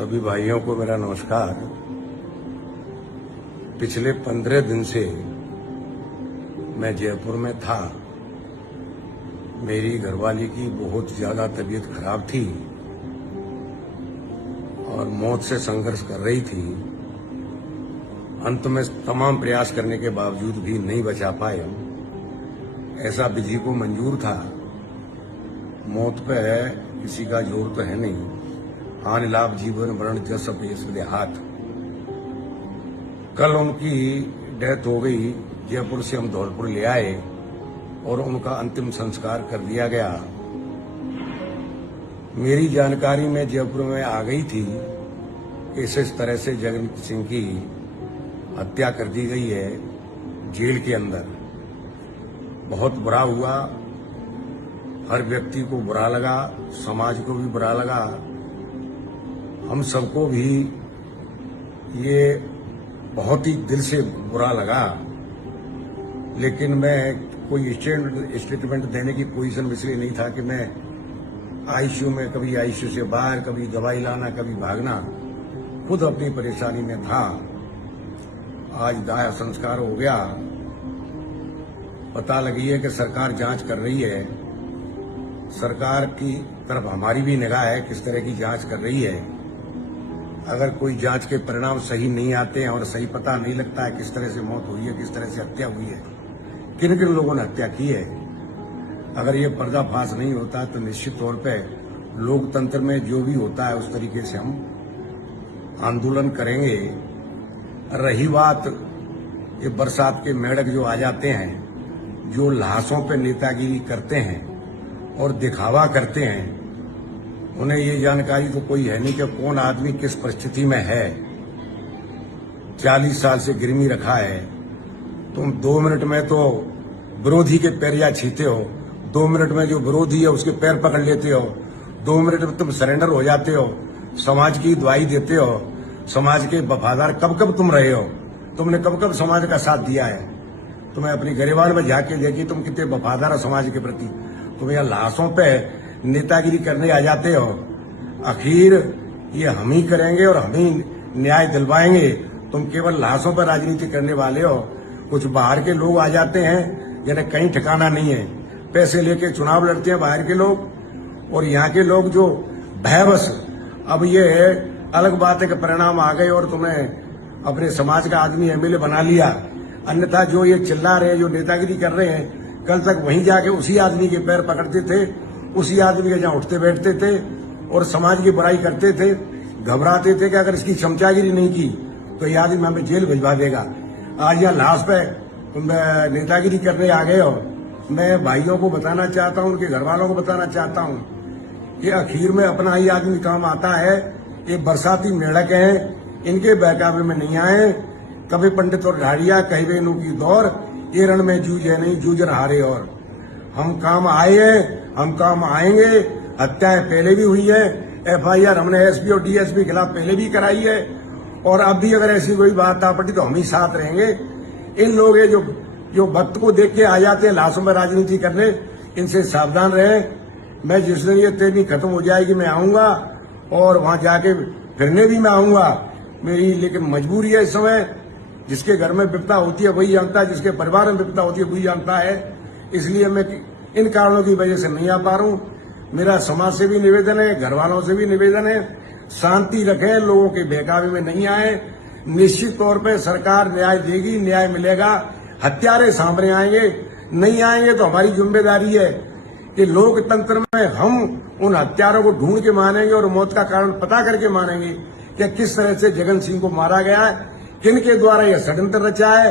सभी भाइयों को मेरा नमस्कार। पिछले 15 दिन से मैं जयपुर में था। मेरी घरवाली की बहुत ज्यादा तबीयत खराब थी और मौत से संघर्ष कर रही थी। अंत में तमाम प्रयास करने के बावजूद भी नहीं बचा पाए। ऐसा विधि को मंजूर था। मौत पे किसी का जोर तो है नहीं। आन लाभ जीवन मरण जस पेश देहात। कल उनकी डेथ हो गई। जयपुर से हम धौलपुर ले आए और उनका अंतिम संस्कार कर दिया गया। मेरी जानकारी में जयपुर में आ गई थी कि इस तरह से जगन सिंह की हत्या कर दी गई है जेल के अंदर। बहुत बुरा हुआ। हर व्यक्ति को बुरा लगा, समाज को भी बुरा लगा, हम सबको भी ये बहुत ही दिल से बुरा लगा। लेकिन मैं कोई स्टेटमेंट देने की पोजीशन में इसलिए नहीं था कि मैं आईसीयू में, कभी आईसीयू से बाहर, कभी दवाई लाना, कभी भागना, खुद अपनी परेशानी में था। आज दाह संस्कार हो गया। पता लगी है कि सरकार जांच कर रही है। सरकार की तरफ हमारी भी निगाह है किस तरह की जांच कर रही है। अगर कोई जांच के परिणाम सही नहीं आते हैं और सही पता नहीं लगता है किस तरह से मौत हुई है, किस तरह से हत्या हुई है, किन किन लोगों ने हत्या की है, अगर ये पर्दाफाश नहीं होता तो निश्चित तौर पे लोकतंत्र में जो भी होता है उस तरीके से हम आंदोलन करेंगे। रही बात ये बरसात के मेढक जो आ जाते हैं, जो लाशों पे नेतागिरी करते हैं और दिखावा करते हैं, उन्हें ये जानकारी तो कोई है नहीं कि कौन आदमी किस परिस्थिति में है। 40 साल से गिरमी रखा है। तुम 2 मिनट में तो विरोधी के पैरिया छीते हो, 2 मिनट में जो विरोधी है उसके पैर पकड़ लेते हो, 2 मिनट में तुम सरेंडर हो जाते हो, समाज की दुआई देते हो। समाज के वफादार कब कब तुम रहे हो? तुमने कब कब समाज का साथ दिया है? तुम्हें अपनी गरिवान में जाके देखिए तुम कितने वफादार हो समाज के प्रति। तुम यहाँ लाशों पे नेतागिरी करने आ जाते हो। आखिर ये हम ही करेंगे और हम ही न्याय दिलवाएंगे। तुम केवल लाशों पर राजनीति करने वाले हो। कुछ बाहर के लोग आ जाते हैं जिन्हें कहीं ठिकाना नहीं है, पैसे लेके चुनाव लड़ते हैं बाहर के लोग, और यहाँ के लोग जो भयवश। अब ये अलग बात है कि परिणाम आ गए और तुम्हें अपने समाज का आदमी एमएलए बना लिया। अन्यथा जो ये चिल्ला रहे, जो नेतागिरी कर रहे हैं, कल तक वहीं जाके उसी आदमी के पैर पकड़ते थे, उसी आदमी के जहां उठते बैठते थे और समाज की बुराई करते थे। घबराते थे कि अगर इसकी चमचागिरी नहीं की तो ये आदमी हमें जेल भिजवा देगा। आज यहाँ लाश पे नेतागिरी करने आ गए हो। मैं भाइयों को बताना चाहता हूँ, उनके घर वालों को बताना चाहता हूँ कि आखिर में अपना ही आदमी काम आता है। ये बरसाती मेढक हैं, इनके बहकावे में नहीं आए। कभी पंडित और ढाड़िया कही वेनु की दौर, ये रण में जूझे नहीं जूझन हारे। और हम काम आए हैं, हम काम आएंगे। हत्याएं पहले भी हुई है, एफआईआर हमने एसपी और डीएसपी के खिलाफ पहले भी कराई है, और अब भी अगर ऐसी कोई बात आ पड़ी तो हम ही साथ रहेंगे। इन लोग जो वक्त को देख के आ जाते हैं लाशों में राजनीति करने, इनसे सावधान रहें। मैं जिस दिन ये तेजी खत्म हो जाएगी मैं आऊंगा और वहां जाके फिरने भी मैं आऊंगा। मेरी लेकिन मजबूरी है इस समय। जिसके घर में विपदा होती है वही जानता है, जिसके परिवार में विपदा होती है वही जानता है। इसलिए मैं इन कारणों की वजह से नहीं आ पा रहा हूं। मेरा समाज से भी निवेदन है, घर वालों से भी निवेदन है, शांति रखें, लोगों के बहकावे में नहीं आए। निश्चित तौर पे सरकार न्याय देगी, न्याय मिलेगा। हत्यारे सामने आएंगे, नहीं आएंगे तो हमारी जिम्मेदारी है कि लोकतंत्र में हम उन हत्यारों को ढूंढ के मानेंगे और मौत का कारण पता करके मानेंगे कि किस तरह से जगन सिंह को मारा गया है, किनके द्वारा यह षड्यंत्र रचा है।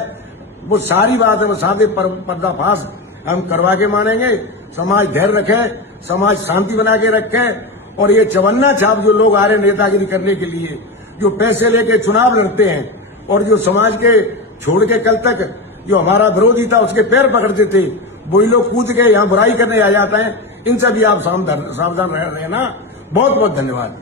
वो सारी बात है, वो सादे पर्दाफाश हम करवा के मानेंगे। समाज धैर्य रखे, समाज शांति बना के रखे, और ये चवन्ना छाप जो लोग आ रहे नेतागिरी करने के लिए, जो पैसे लेके चुनाव लड़ते हैं और जो समाज के छोड़ के कल तक जो हमारा विरोधी था उसके पैर पकड़ते थे, वही लोग कूद के यहाँ बुराई करने आ जाते हैं। इनसे भी आप सावधान रहना। बहुत बहुत धन्यवाद।